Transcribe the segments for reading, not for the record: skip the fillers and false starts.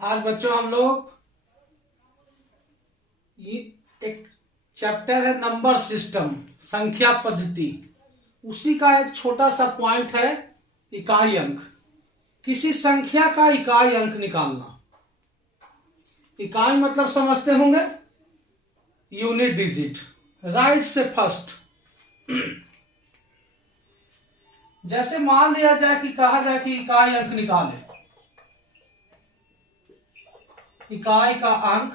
आज बच्चों हम लोग ये एक चैप्टर है नंबर सिस्टम, संख्या पद्धति। उसी का एक छोटा सा पॉइंट है इकाई अंक। किसी संख्या का इकाई अंक निकालना। इकाई मतलब समझते होंगे, यूनिट डिजिट। राइट से फर्स्ट। जैसे मान लिया जाए कि कहा जाए कि इकाई अंक निकाले, इकाई का अंक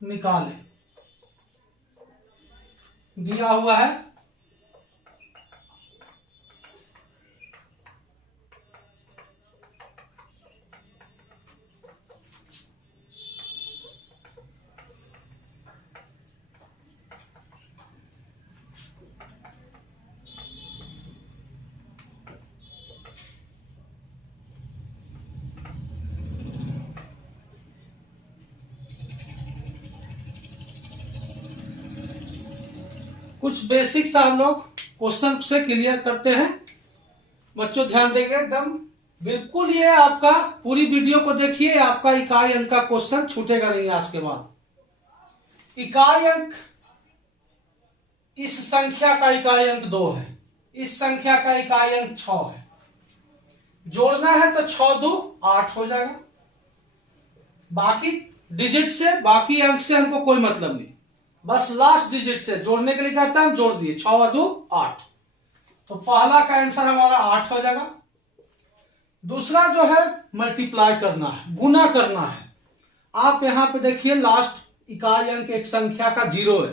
निकाले, दिया हुआ है कुछ बेसिक्स हम लोग क्वेश्चन से क्लियर करते हैं। बच्चों ध्यान देंगे एकदम बिल्कुल। ये आपका पूरी वीडियो को देखिए, आपका इकाई अंक का क्वेश्चन छूटेगा नहीं आज के बाद। इकाई अंक, इस संख्या का इकाई अंक 2 है, इस संख्या का इकाई अंक 6 है। जोड़ना है तो 6 2 8 हो जाएगा। बाकी डिजिट से, बाकी अंक से हमको कोई मतलब नहीं, बस लास्ट डिजिट से जोड़ने के लिए कहता है, हम जोड़ दिए 6 2 8। तो पहला का आंसर हमारा 8 हो जाएगा। दूसरा जो है मल्टीप्लाई करना है, गुना करना है। आप यहां पे देखिए लास्ट इकाई अंक एक संख्या का 0 है,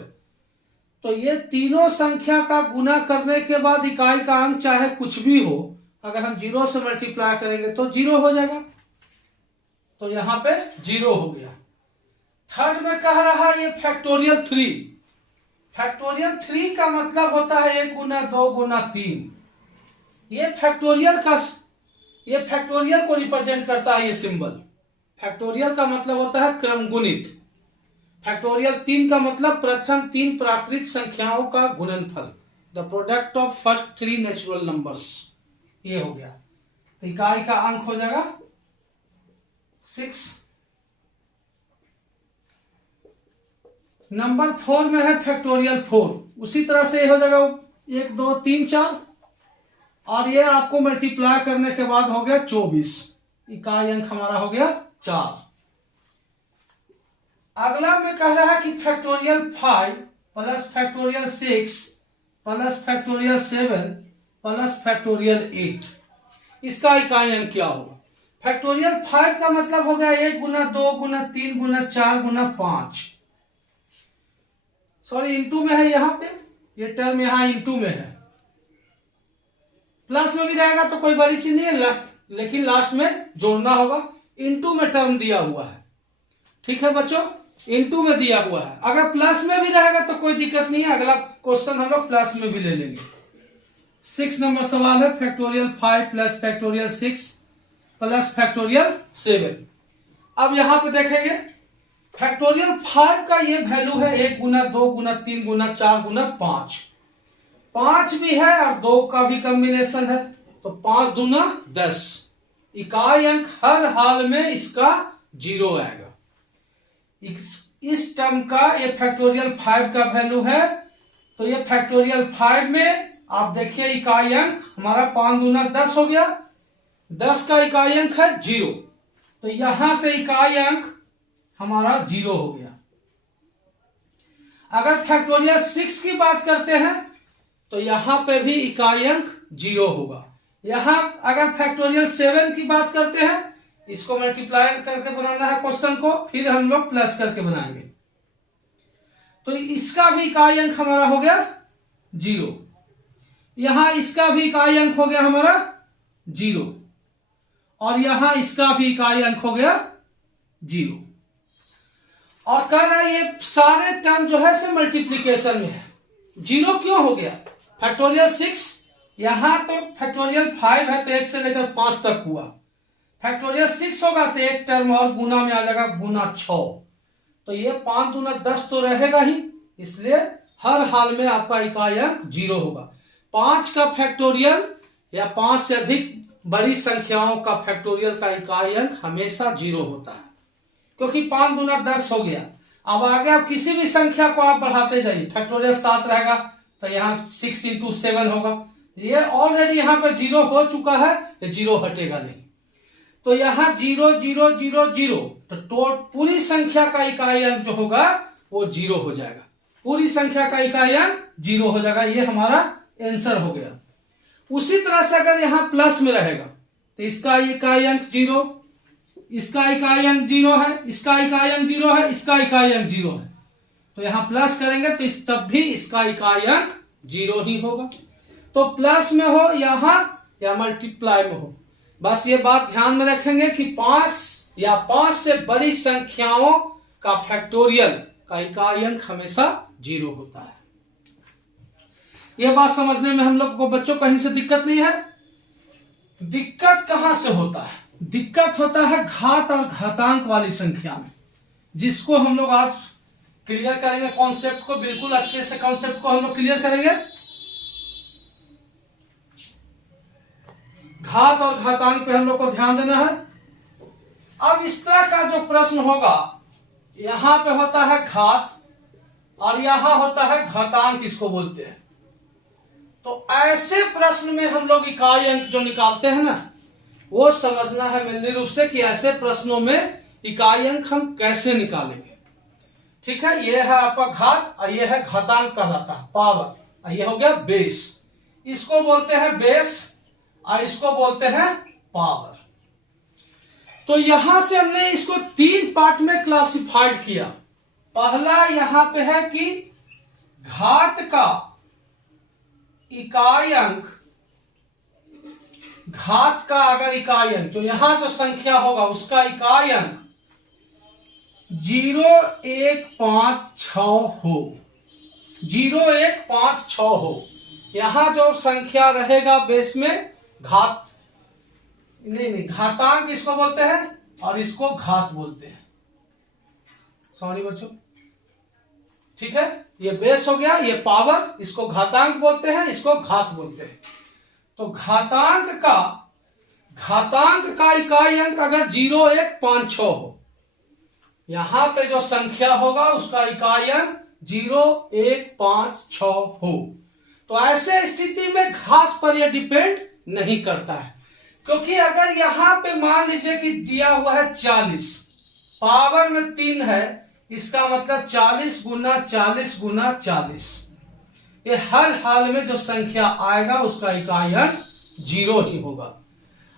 तो ये तीनों संख्या का गुना करने के बाद इकाई का अंक चाहे कुछ भी हो, अगर हम 0 से मल्टीप्लाई करेंगे तो 0 हो जाएगा। तो यहां पे 0 हो गया। थर्ड में कह रहा है ये फैक्टोरियल 3। फैक्टोरियल 3 का मतलब होता है 1 गुना 2 गुना 3। ये फैक्टोरियल को रिप्रेजेंट करता है ये सिंबल। फैक्टोरियल का मतलब होता है क्रमगुणित। फैक्टोरियल 3 का मतलब प्रथम 3 प्राकृत संख्याओं का गुणनफल, the product of first 3 natural numbers. ये हो गया। तो इकाई का अंक हो जाएगा 6। नंबर 4 में है फैक्टोरियल 4। उसी तरह से हो जाएगा 1 2 3 4, और ये आपको मल्टीप्लाई करने के बाद हो गया 24। इकाई अंक हमारा हो गया 4। अगला में कह रहा है कि factorial 5 plus factorial 6 plus factorial 7 plus factorial 8, इसका इकाई अंक क्या होगा। फैक्टोरियल 5 का मतलब हो गया 1 गुना 2 गुना 3 गुना 4 गुना 5। सॉरी, इंटू में है यहाँ पे, ये टर्म यहाँ इंटू में है। प्लस में भी रहेगा तो कोई बड़ी चीज नहीं है, लेकिन लास्ट में जोड़ना होगा। इंटू में टर्म दिया हुआ है, ठीक है बच्चों, इंटू में दिया हुआ है। अगर प्लस में भी रहेगा तो कोई दिक्कत नहीं है, अगला क्वेश्चन हम लोग प्लस में भी ले लेंगे। 6 नंबर सवाल है factorial 5 plus factorial 6 plus factorial 7। अब यहां पे देखेंगे फैक्टोरियल 5 का ये वैल्यू है 1 गुना 2 गुना 3 गुना 4 गुना 5। 5 भी है और 2 का भी कॉम्बिनेशन है, तो 5 दूना 10। इकाई अंक हर हाल में इसका 0 आएगा। इस टर्म का ये फैक्टोरियल 5 का वैल्यू है, तो ये फैक्टोरियल 5 में आप देखिए इकाई अंक हमारा 5 दूना 10 हो गया। 10 का इकाई अंक है 0, तो यहां से इकाई अंक हमारा 0 हो गया। अगर फैक्टोरियल 6 की बात करते हैं तो यहां पे भी इकाई अंक 0 होगा। यहां अगर फैक्टोरियल 7 की बात करते हैं, इसको मल्टीप्लाई करके बनाना है क्वेश्चन को, फिर हम लोग प्लस करके बनाएंगे, तो इसका भी इकाई अंक हमारा हो गया 0। यहां इसका भी इकाई अंक हो गया हमारा 0, और यहां इसका भी इकाई अंक हो गया 0। और कह रहा है ये सारे टर्म जो है से मल्टीप्लीकेशन में है। 0 क्यों हो गया। फैक्टोरियल 6, यहां तो फैक्टोरियल 5 है तो 1 से लेकर 5 तक हुआ। फैक्टोरियल 6 होगा तो एक टर्म और गुना में आ जाएगा, गुना 6। तो ये 5 दूना 10 तो रहेगा ही, इसलिए हर हाल में आपका इकाई अंक 0 होगा। 5 का फैक्टोरियल या 5 से अधिक बड़ी संख्याओं का फैक्टोरियल का इकाई अंक हमेशा 0 होता है, क्योंकि 5 दूना 10 हो गया। अब आगे आप किसी भी संख्या को आप बढ़ाते जाइए, फैक्टोरियल 7 रहेगा तो यहाँ 6 × 7 होगा। ये ऑलरेडी यहाँ पे 0 हो चुका है, ये 0 हटेगा नहीं। तो यहाँ 0 0 0 0, तो पूरी संख्या का इकाई अंक जो होगा वो 0 हो जाएगा। पूरी संख्या का इकाई अंक 0 हो जाएगा। ये हमारा आंसर हो गया। उसी तरह से अगर यहाँ प्लस में रहेगा तो इसका इकाई अंक 0, इसका इकाई अंक 0 है, इसका इकाई अंक 0 है, इसका इकाई अंक 0 है। तो यहाँ प्लस करेंगे तो तब भी इसका इकाई अंक 0 ही होगा। तो प्लस में हो यहाँ या मल्टीप्लाई में हो, बस ये बात ध्यान में रखेंगे कि 5 या 5 से बड़ी संख्याओं का फैक्टोरियल का इकाई अंक हमेशा 0 होता है। यह बात समझने में हम लोग को बच्चों कहीं से दिक्कत नहीं है। दिक्कत कहां से होता है? दिक्कत होता है घात और घातांक वाली संख्या में, जिसको हम लोग आज क्लियर करेंगे। कॉन्सेप्ट को बिल्कुल अच्छे से कॉन्सेप्ट को हम लोग क्लियर करेंगे। घात और घातांक पे हम लोग को ध्यान देना है। अब इस तरह का जो प्रश्न होगा, यहां पे होता है घात और यहां होता है घातांक, इसको बोलते हैं। तो ऐसे प्रश्न में हम लोग इकाई अंक जो निकालते हैं ना, वो समझना है मेनली रूप से कि ऐसे प्रश्नों में इकाई अंक हम कैसे निकालेंगे। ठीक है, ये है आपका घात और ये है घातांक कहलाता है, पावर। और ये हो गया बेस, इसको बोलते हैं बेस और इसको बोलते हैं पावर। तो यहां से हमने इसको 3 पार्ट में क्लासिफाइड किया। पहला यहां पे है कि घात का इकाई अंक, घात का अगर इकाई अंक जो यहां जो संख्या होगा उसका इकाई अंक 0 1 5 6 हो, 0 1 5 6 हो। यहां जो संख्या रहेगा बेस में, घात नहीं घातांक इसको बोलते हैं और इसको घात बोलते हैं। सॉरी बच्चों, ठीक है, ये बेस हो गया, ये पावर, इसको घातांक बोलते हैं, इसको घात बोलते हैं। तो घातांक का इकाई अंक अगर 0 1 5 6 हो, यहां पे जो संख्या होगा उसका इकाई अंक 0 1 5 6 हो। तो ऐसे स्थिति में घात पर यह डिपेंड नहीं करता है, क्योंकि अगर यहां पे मान लीजिए कि दिया हुआ है 40, पावर में 3 है, इसका मतलब 40 गुना 40 गुना 40, ये हर हाल में जो संख्या आएगा उसका इकाई अंक 0 ही होगा।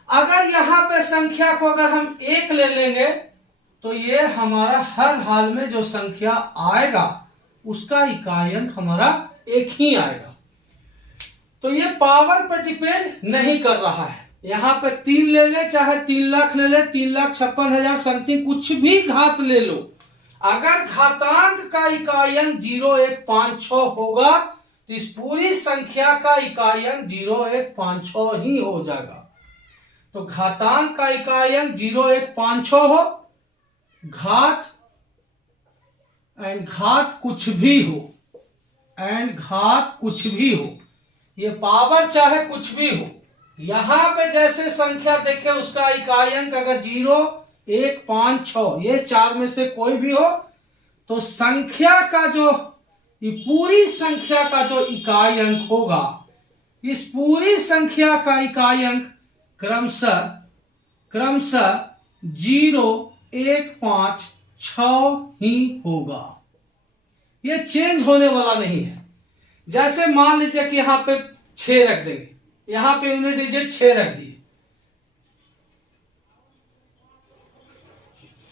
अगर यहां पे संख्या को अगर हम 1 ले लेंगे तो ये हमारा हर हाल में जो संख्या आएगा उसका इकाई अंक हमारा 1 ही आएगा। तो ये पावर पर डिपेंड नहीं कर रहा है। यहां पे 3 ले ले, चाहे 3 लाख ले ले, 3,56,000 समथिंग कुछ भी घात ले लो, अगर घातांक का इकाई अंक 0 1 5 6 होगा तो इस पूरी संख्या का इकाई अंक 0 1 5 6 ही हो जाएगा। तो घातांक का इकाई अंक 0 1 5 6 हो, घात कुछ भी हो, घात कुछ भी हो, ये पावर चाहे कुछ भी हो, यहां पे जैसे संख्या देखे उसका इकाई अंक अगर 0 1 5 6 ये 4 में से कोई भी हो, तो संख्या का जो ये पूरी संख्या का जो इकाई अंक होगा, इस पूरी संख्या का इकाई अंक क्रमशः 0 1 5 6 ही होगा। ये चेंज होने वाला नहीं है। जैसे मान लीजिए कि यहां पे 6 रख देंगे, यहां पे यूनिट डिजिट 6 रख दिए,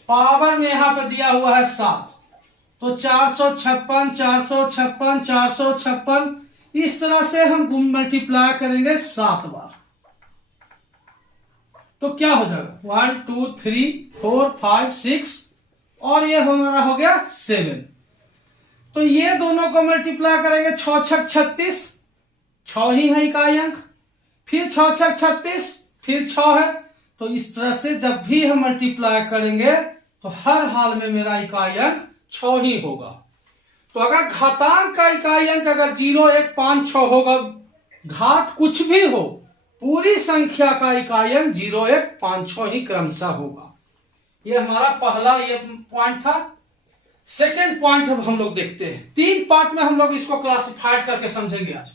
पावर में यहां पे दिया हुआ है 7, तो 456 456 456, इस तरह से हम मल्टीप्लाई करेंगे 7 बार, तो क्या हो जाएगा 1 2 3 4 5 6 और ये हमारा हो गया 7। तो ये दोनों को मल्टीप्लाई करेंगे 6 6 36, 6 ही है इकाई अंक, फिर 6 6 36, फिर 6 है। तो इस तरह से जब भी हम मल्टीप्लाई करेंगे तो हर हाल में मेरा इकाई अंक 6 ही होगा। तो अगर घातांक का इकाई अंक अगर 0 1 5 6 होगा, घात कुछ भी हो, पूरी संख्या का इकाई अंक 0, 1, 5, 6 ही क्रमशः होगा। ये हमारा पहला ये पॉइंट था। सेकेंड पॉइंट अब हम लोग देखते हैं। 3 पार्ट में हम लोग इसको क्लासिफाइड करके समझेंगे आज।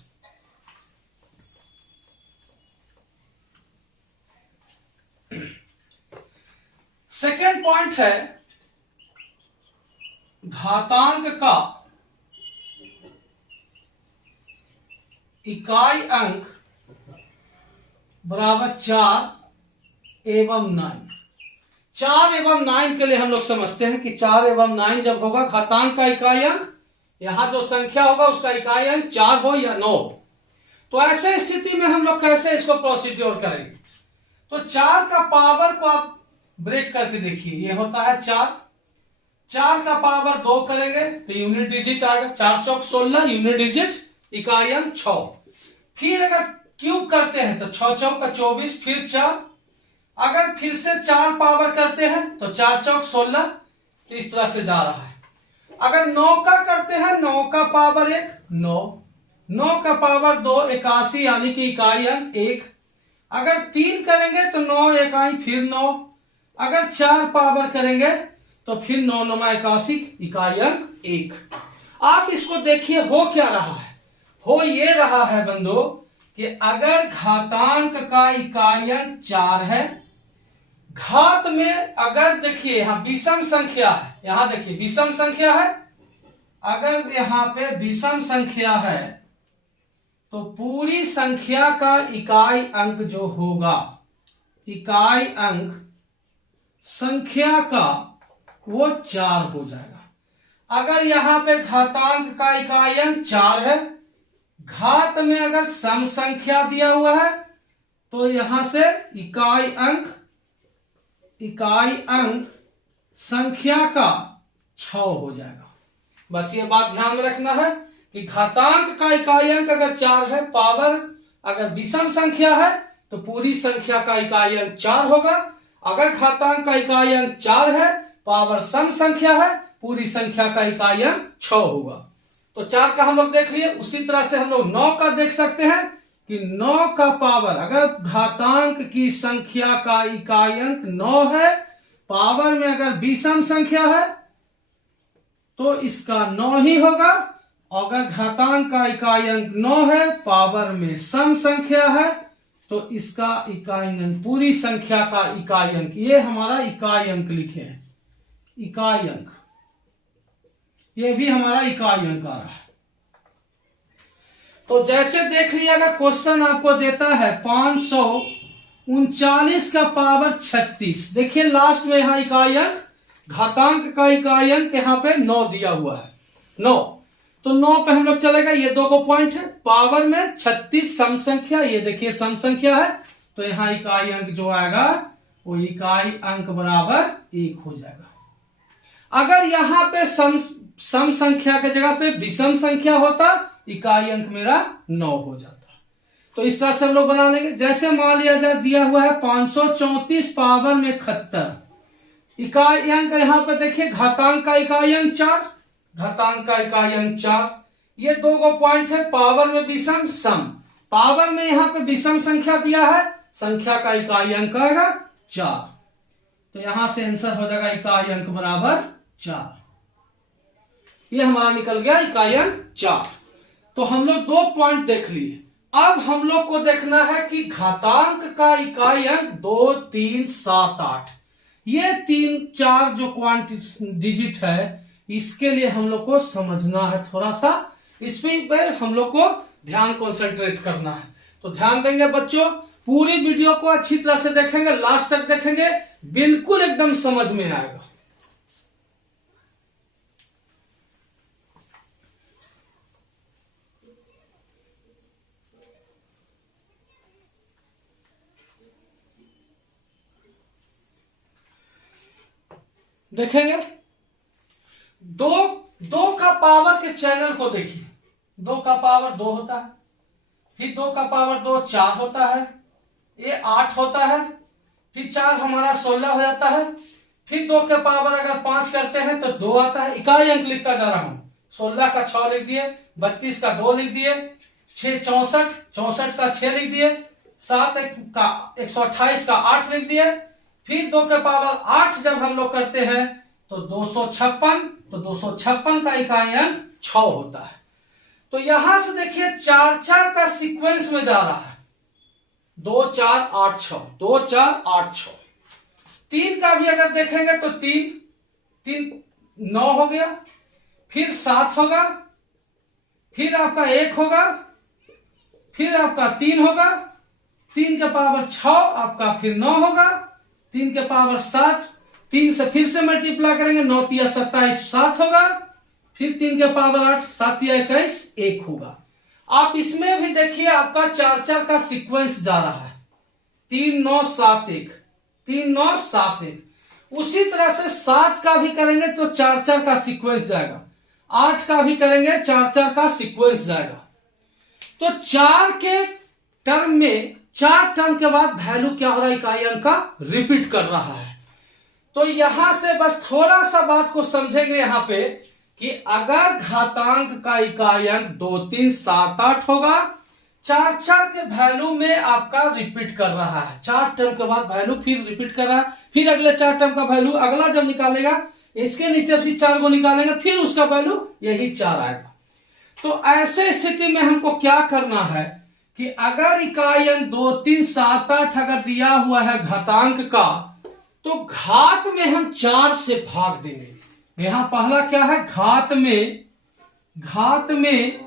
सेकेंड पॉइंट है घातांक का इकाई अंक बराबर 4 एवं 9। 4 एवं 9 के लिए हम लोग समझते हैं कि 4 एवं 9 जब होगा घातांक का इकाई अंक, यहां जो संख्या होगा उसका इकाई अंक 4 हो या 9, तो ऐसे स्थिति में हम लोग कैसे इसको प्रोसीड्योर करेंगे। तो 4 का पावर को आप ब्रेक करके देखिए, ये होता है 4। 4 का पावर 2 करेंगे तो यूनिट डिजिट आएगा, 4 चौक 16 यूनिट डिजिट, इकाई अंक 6। फिर अगर क्यूब करते हैं तो 6 चौक का 24, फिर 4। अगर फिर से 4 पावर करते हैं तो 4 चौक 16, तो इस तरह से जा रहा है। अगर 9 का करते हैं, 9 का पावर 1 9, 9 का पावर 2 81 यानी कि इकाई अंक 1। अगर 3 करेंगे तो 9 इकाई फिर 9। अगर 4 पावर करेंगे तो फिर 9 9 81 इकाई अंक 1। आप इसको देखिए हो क्या रहा है। हो ये रहा है बंधु कि अगर घातांक का इकाई अंक 4 है, घात में अगर देखिए यहां विषम संख्या है, यहां देखिए विषम संख्या है, अगर यहां पे विषम संख्या है तो पूरी संख्या का इकाई अंक जो होगा, इकाई अंक संख्या का वो 4 हो जाएगा। अगर यहां पे घातांक का इकाई अंक 4 है, घात में अगर सम संख्या दिया हुआ है तो यहां से इकाई अंक संख्या का 6 हो जाएगा। बस ये बात ध्यान में रखना है कि घातांक का इकाई अंक अगर 4 है, पावर अगर विषम संख्या है तो पूरी संख्या का इकाई अंक 4 होगा। अगर घातांक का इकाई अंक 4 है, पावर सम संख्या है, पूरी संख्या का इकाई अंक 6 होगा। तो 4 का हम लोग देख लिए। उसी तरह से हम लोग 9 का देख सकते हैं कि 9 का पावर अगर घातांक की संख्या का इकाई अंक 9 है, पावर में अगर विषम संख्या है तो इसका 9 ही होगा। अगर घातांक का इकाई अंक 9 है, पावर में सम संख्या है तो इसका इकाई अंक पूरी संख्या का इकाई अंक, ये हमारा इकाई अंक लिखे हैं, इकाई अंक, ये भी हमारा इकाई अंक आ रहा है। तो जैसे देख लिएगा क्वेश्चन आपको देता है 539 का पावर 36। देखिए लास्ट में यहां इकाई अंक, घातांक का इकाई अंक यहां पे 9 दिया हुआ है, 9। तो 9 पे हम लोग चलेगा। ये 2 को पॉइंट है, पावर में 36 सम संख्या, ये देखिए सम संख्या है तो यहां इकाई अंक जो आएगा वो इकाई अंक बराबर 1 हो जाएगा। अगर यहां पे सम संख्या के जगह पे विषम संख्या होता, इकाई अंक मेरा 9 हो जाता। तो इस तरह से हम लोग बना लेंगे। जैसे मान लिया जाए दिया हुआ है 534 पावर में 71, इकाई अंक यहां पे देखिए घातांक का इकाई अंक 4, घातांक का इकाई अंक 4। ये 2 को पॉइंट है, पावर में विषम सम, पावर में यहां पे विषम संख्या दिया है, संख्या का इकाई अंक आएगा 4। तो यहां से आंसर हो जाएगा इकाई अंक बराबर 4। ये हमारा निकल गया इकाई अंक 4। तो हम लोग 2 पॉइंट देख लिए। अब हम लोग को देखना है कि घातांक का इकाई अंक 2, 3, 7, 8, ये 3, 4 जो क्वांटिटी डिजिट है, इसके लिए हम लोग को समझना है थोड़ा सा, इसमें पर हम लोग को ध्यान कंसंट्रेट करना है। तो ध्यान देंगे बच्चों, पूरी वीडियो को अच्छी तरह से देखेंगे, लास्ट तक देखेंगे, बिल्कुल एकदम समझ में आएगा। देखेंगे 2 का पावर के चैनल को देखिए। 2 का पावर 2 होता है, फिर 2 का पावर 2 4 होता है, ये 8 होता है, फिर 4 हमारा 16 हो जाता है, फिर 2 के पावर अगर 5 करते हैं तो 2 आता है। इकाई अंक लिखता जा रहा हूं, 16 का 6 लिख दिए, 32 का 2 लिख दिए, 6 64 का 6 लिख दिए, 7 का 128 का 8 लिख दिए। फिर 2 के पावर 8 जब हम लोग करते हैं तो 256, तो 256 का इकाई अंक 6 होता है। तो यहां से देखिए 4 4 का सीक्वेंस में जा रहा है, 2 4 8 6, 2 4 8 6। 3 का भी अगर देखेंगे तो 3 3 9 हो गया, फिर 7 होगा, फिर आपका 1 होगा, फिर आपका 3 होगा, 3 के पावर 6 आपका फिर 9 होगा, 3 के पावर 7, 3 से फिर से मल्टीप्लाई करेंगे, 9 तिया 27 7 होगा, फिर 3 के पावर 8, 7 तिया 21 1 होगा। आप इसमें भी देखिए आपका 4 4 का सीक्वेंस जा रहा है, 3 9 7 1, 3 9 7 1। उसी तरह से 7 का भी करेंगे तो 4 4 का सीक्वेंस जाएगा, 8 का भी करेंगे 4 4 का सीक्वेंस जाएगा। तो 4 के टर्म में 4 टर्म के बाद वैल्यू क्या हो रहा है, इकाई अंक का रिपीट कर रहा है। तो यहां से बस थोड़ा सा बात को समझेंगे यहां पे कि अगर घातांक का इकाई अंक 2 3 7 8 होगा, 4 4 के वैल्यू में आपका रिपीट कर रहा है, 4 टर्म के बाद वैल्यू फिर रिपीट कर रहा है, फिर अगले 4 टर्म का वैल्यू अगला जब निकालेगा इसके नीचे फिर 4 को निकालेंगे, फिर उसका वैल्यू यही 4 आएगा। तो ऐसे स्थिति में हमको क्या करना है कि अगर इकाई अंक 2 3 7 8 अगर दिया हुआ है घातांक का, तो घात में हम 4 से भाग देंगे। यहां पहला क्या है, घात में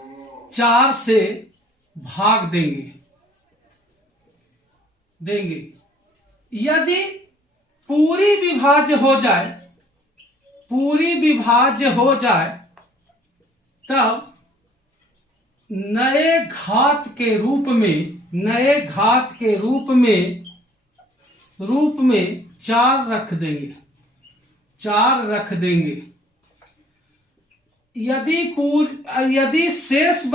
4 से भाग देंगे। यदि पूरी विभाज्य हो जाए तब नए घात के रूप में 4 रख देंगे। यदि शेष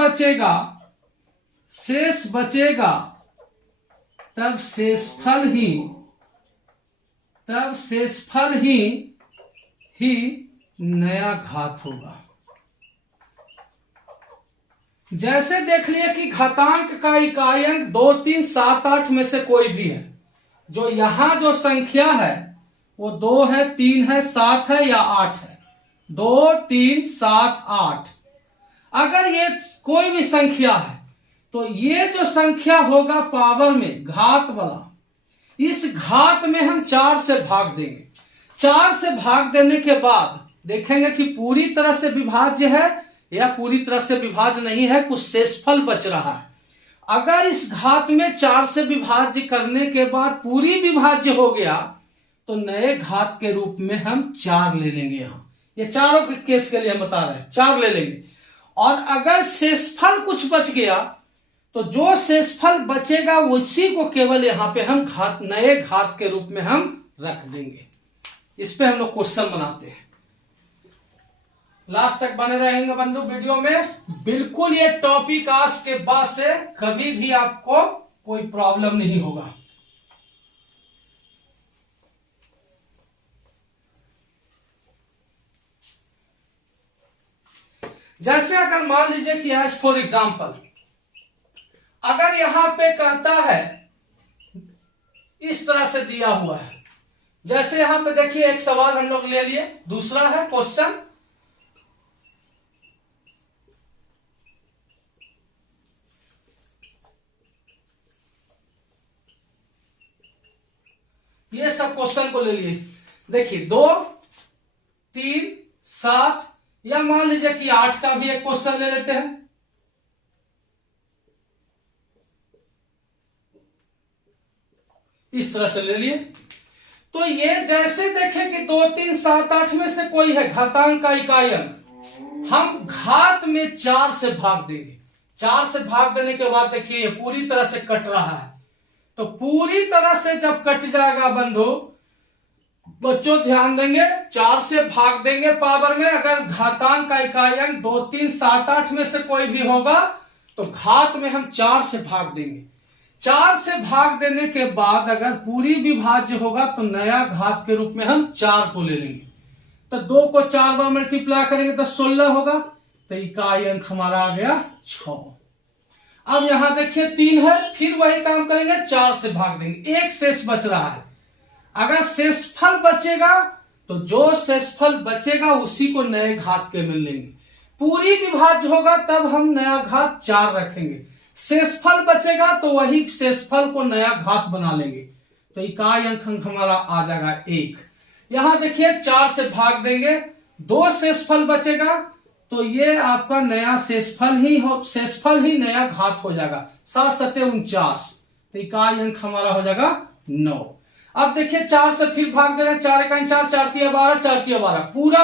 बचेगा तब शेषफल ही नया घात होगा। जैसे देख लिए कि घातांक का इकाई अंक 2 3 7 8 में से कोई भी है, जो यहां जो संख्या है वो 2 है 3 है 7 है या 8 है, 2 3 7 8। अगर ये कोई भी संख्या है तो ये जो संख्या होगा पावर में घात वाला, इस घात में हम 4 से भाग देंगे। 4 से भाग देने के बाद देखेंगे कि पूरी तरह से विभाज्य है या पूरी तरह से विभाज्य नहीं है, कुछ शेषफल बच रहा है। अगर इस घात में 4 से विभाज्य करने के बाद पूरी विभाज्य हो गया तो नए घात के रूप में हम 4 ले लेंगे। यहां ये चारों के केस के लिए हम बता रहे हैं, 4 ले लेंगे। और अगर शेषफल कुछ बच गया तो जो शेषफल बचेगा उसी को केवल यहां पे हम नए घात के रूप में हम रख देंगे। इस पे हम लोग क्वेश्चन बनाते हैं। लास्ट तक बने रहेंगे बंधु वीडियो में। बिल्कुल ये टॉपिक आज के बाद से कभी भी आपको कोई प्रॉब्लम नहीं होगा। जैसे अगर मान लीजिए कि आज फॉर एग्जाम्पल अगर यहां पे कहता है इस तरह से दिया हुआ है, जैसे यहां पे देखिए एक सवाल हम लोग ले लिए, दूसरा है क्वेश्चन ये सब क्वेश्चन को ले लिए। देखिए 2 3 7 या मान लीजिए कि 8 का भी एक क्वेश्चन ले लेते हैं। इस तरह से ले लिए। तो ये जैसे देखें कि 2 3 7 8 में से कोई है घातांक का इकाई अंक, हम घात में 4 से भाग देंगे। 4 से भाग देने के बाद देखिए ये पूरी तरह से कट रहा है। तो पूरी तरह से जब कट जाएगा बंधु, बच्चों ध्यान देंगे, 4 से भाग देंगे पावर में। अगर घातांक का इकाई अंक 2 3 7 8 में से कोई भी होगा तो घात में हम 4 से भाग देंगे। 4 से भाग देने के बाद अगर पूरी विभाज्य होगा तो नया घात के रूप में हम 4 को ले लेंगे। तो 2 को 4 बार मल्टीप्लाई करेंगे तो 16 होगा। तो इकाई अंक हमारा आ गया 6। अब यहां देखिए 3 है, फिर वही काम करेंगे, 4 से भाग देंगे, एक शेष बच रहा है। अगर शेषफल बचेगा तो जो शेषफल बचेगा उसी को नए घात के मिलेंगे। पूरी विभाज्य होगा तब हम नया घात 4 रखेंगे, शेषफल बचेगा तो वही शेषफल को नया घात बना लेंगे। तो इकाई अंक हमारा आ जाएगा 1। यहां देखिए 4 से भाग देंगे, 2 शेषफल बचेगा तो ये आपका नया शेषफल ही नया घात हो जाएगा, 7 7 49। तो इकाई अंक हमारा हो जाएगा 9। अब देखिए 4 से फिर भाग दे रहे हैं, 4 इकाई 4, 4 तिया 12, 4 तिया 12,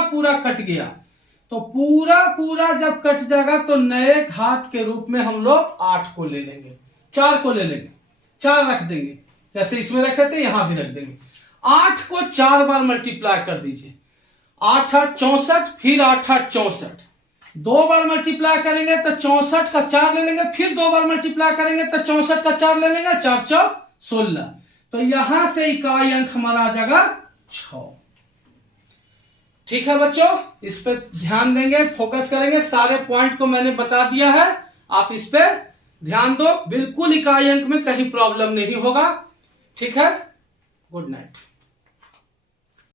पूरा कट गया। तो पूरा जब कट जाएगा तो नए घात के रूप में हम लोग 8 को ले लेंगे, 4 को ले लेंगे, 4 रख देंगे, जैसे इसमें रखे थे यहां भी रख देंगे। 8 को 4 बार मल्टीप्लाई कर दीजिए, 8 8 64, फिर 8 8 64, 2 बार मल्टीप्लाई करेंगे तो 64 का 4 ले लेंगे, फिर 2 बार मल्टीप्लाई करेंगे तो 64 का 4 ले लेंगे, 4 4 16। तो यहां से इकाई अंक हमारा आ जाएगा 6। ठीक है बच्चों, इस पे ध्यान देंगे, फोकस करेंगे, सारे पॉइंट को मैंने बता दिया है, आप इस पे ध्यान दो, बिल्कुल इकाई अंक में कहीं प्रॉब्लम नहीं होगा। ठीक है, गुड नाइट।